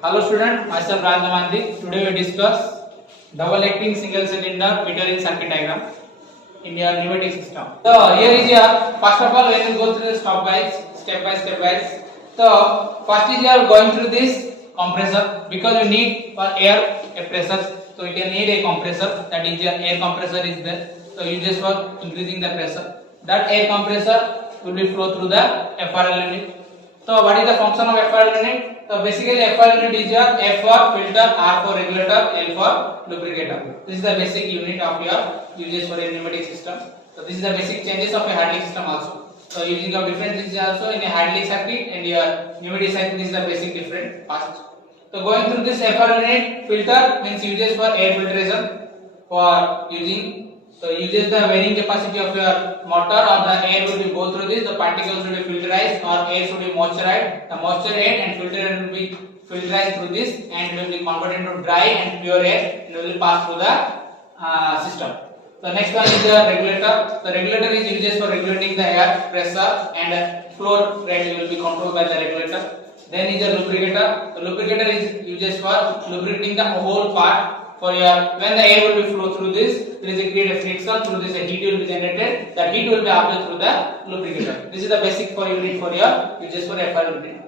Hello student, myself Raj Namandi. Today we discuss double acting single cylinder metering circuit diagram in your pneumatic system. So here is your first of all when you go through the step by step guys. So first is you are going through this compressor because you need for air a pressure. So you can need a compressor, that is your air compressor is there. So you just for increasing the pressure. That air compressor will be flow through the FRL unit. So what is the function of FRL unit? So basically FRL unit is your F for filter, R for regulator, L for lubricator. This is the basic unit of your uses for a pneumatic system. So this is the basic changes of a Hartley system also. So using of different things also in a Hartley circuit and your pneumatic circuit, this is the basic different first. So going through this FRL unit, filter means uses for air filtration for using. So uses the varying capacity of your motor or the air will be go through this, the particles will be filterized or air should be moisturized. The moisture air and filter air will be filterized through this and will be converted into dry and pure air and will pass through the system. The next one is the regulator. The regulator is uses for regulating the air pressure and flow rate will be controlled by the regulator. Then is the lubricator. The lubricator is uses for lubricating the whole part. For your when the air will be flow through this, there is a create a friction through this, a heat will be generated. That heat will be absorbed through the lubricator. This is the basic for unit for your uses for FRL unit.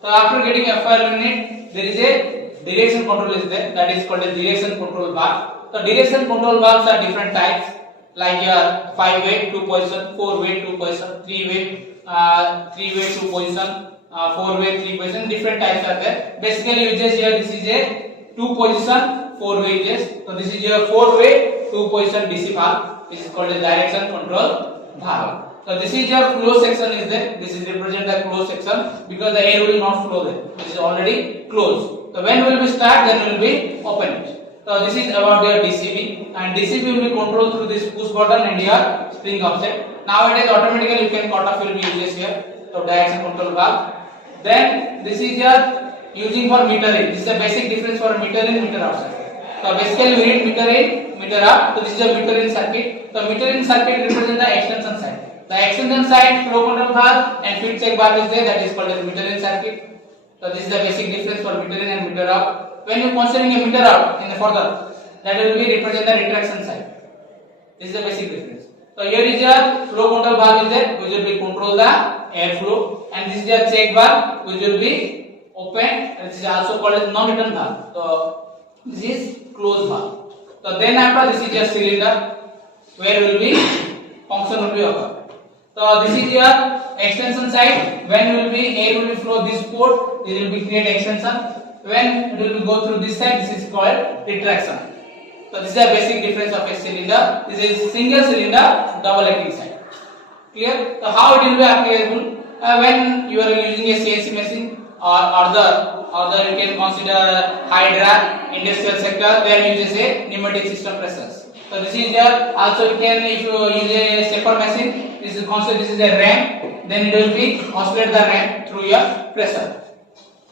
So after getting FRL unit, there is a direction control is there, that is called a direction control valve. So direction control valves are different types, like your 5-way 2 position, 4-way 2 position, 3-way 2 position, 4-way 3 position. Different types are there. Basically uses here this is a 2 position 4-way uses. So this is your 4-way 2 position DC valve. This is called a direction control valve. So this is your closed section is there. This is represent the closed section because the air will not flow there. This is already closed. So when will be start, then will be open. So this is about your DCB, and DCB will be controlled through this push button and your spring offset. Nowadays automatically you can cut off will be uses here. So direction control valve. Then this is your using for metering. This is the basic difference for meter in, meter out circuit. So basically we need meter in, meter out. So this is a meter in circuit. So meter in circuit represents the extension side. The extension side flow control valve and feed check valve is there, that is called as meter in circuit. So this is the basic difference for meter in and meter out. When you are considering a meter out in the further, that will be represent the retraction side. This is the basic difference. So here is your flow control valve is there, which will be control the air flow, and this is your check valve, which will be open, and this is also called as non-return valve. So this is closed valve. So then after this is your cylinder, where will be function will be occur. So this is your extension side. When will be air will be flow this port, it will be create extension. When it will be go through this side, this is called retraction. So this is the basic difference of a cylinder. This is single cylinder, double acting side. Clear? So how it will be applicable? When you are using a CNC machine or other you can consider Hydra, industrial sector, where you use a pneumatic system pressures. So this is there. Also you can, if you use a stepper machine, this is considered this is a ram, then it will be oscillate the ram through your pressure,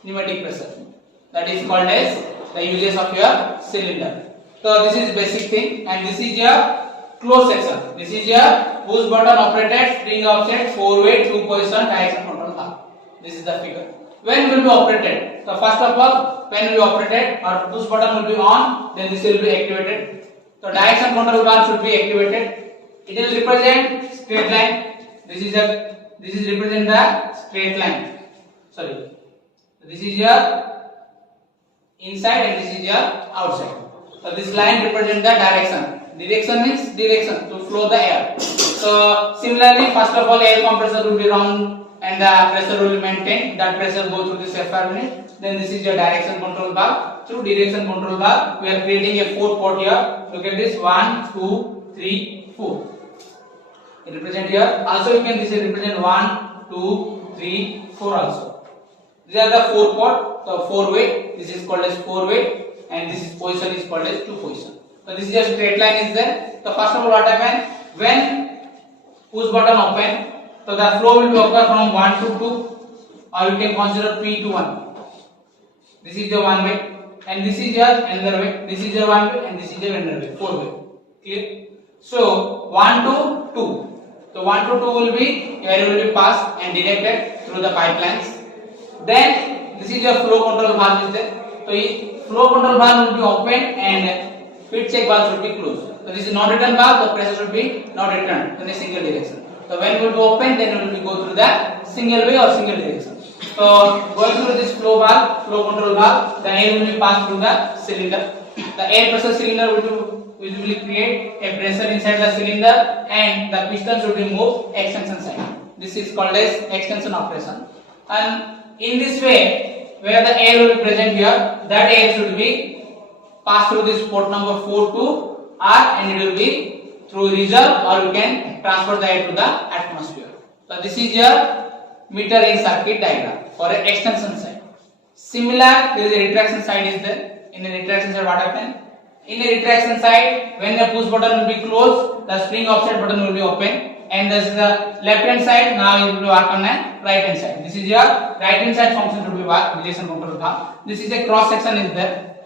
pneumatic pressure. That is called as the uses of your cylinder. So this is basic thing, and this is your closed section. This is your push button operated spring offset 4-way 2 position direction control valve. This is the figure. When will be operated? So first of all, when will be operated, or push button will be on, then this will be activated. So direction control valve should be activated. It will represent straight line. This is represent the straight line. Sorry. This is your inside and this is your outside. So this line represents the direction. Direction means direction to flow the air. So similarly, first of all, air compressor will be run and the pressure will be maintained. That pressure go through this FR unit. Then this is your direction control valve. Through direction control valve, we are creating a 4 port here. Look at this: 1, 2, 3, 4. It represent here. Also, you can this is represent 1, 2, 3, 4 also. These are the 4 port. So 4-way. This is called as 4-way. And this is position is called as 2 position. So this is just straight line is there. So first of all, what happen when push button open, so the flow will be occur from 1 to 2, or you can consider P to 1. This is the one way, and this is your another way. This is your one way, and this is your another way. 4-way. Clear? So 1 to 2. So 1 to 2 will be air will be passed and directed through the pipelines. Then this is your flow control valve is there. So flow control valve will be open and feed check valve should be closed. So this is non-return valve, the pressure should be not returned in a single direction. So when it will be open, then it will go through the single way or single direction. So going through this flow valve, flow control valve, the air will be passed through the cylinder. The air pressure cylinder will usually create a pressure inside the cylinder and the piston should be moved extension side. This is called as extension operation. And in this way, where the air will be present here, that air should be passed through this port number 4 to R and it will be through reserve or you can transfer the air to the atmosphere. So this is your meter in circuit diagram for an extension side. Similar, there is a retraction side is there. In a retraction side, what happens? In a retraction side, when the push button will be closed, the spring offset button will be open, and this is the left hand side. Now you will work on the right hand side. This is your right hand side function to be work relation control valve. This is a cross section is there.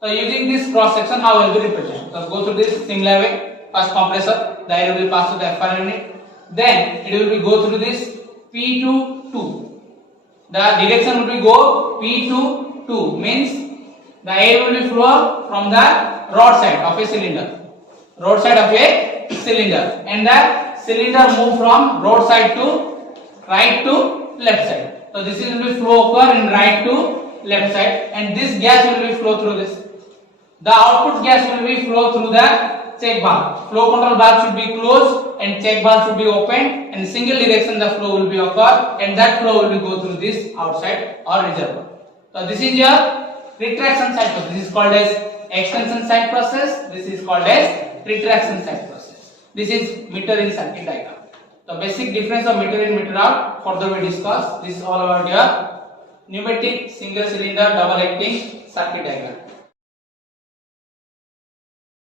So using this cross section, how will be represented? So go through this similar way. First compressor, the air will be passed to the FR unit. Then it will be go through this P to 2. The direction will be go P to 2 means the air will be flow from the rod side of a cylinder. Rod side of a cylinder, and the cylinder move from rod side to right to left side. So this will be flow occur in right to left side, and this gas will be flow through this. The output gas will be flow through the check valve. Flow control valve should be closed and check valve should be open, and single direction the flow will be occur, and that flow will be go through this outside or reservoir. So this is your retraction side process. This is called as extension side process. This is called as retraction side process. This is meter in circuit diagram. The basic difference of meter in meter out further we discuss. This is all about your pneumatic single cylinder double acting circuit diagram.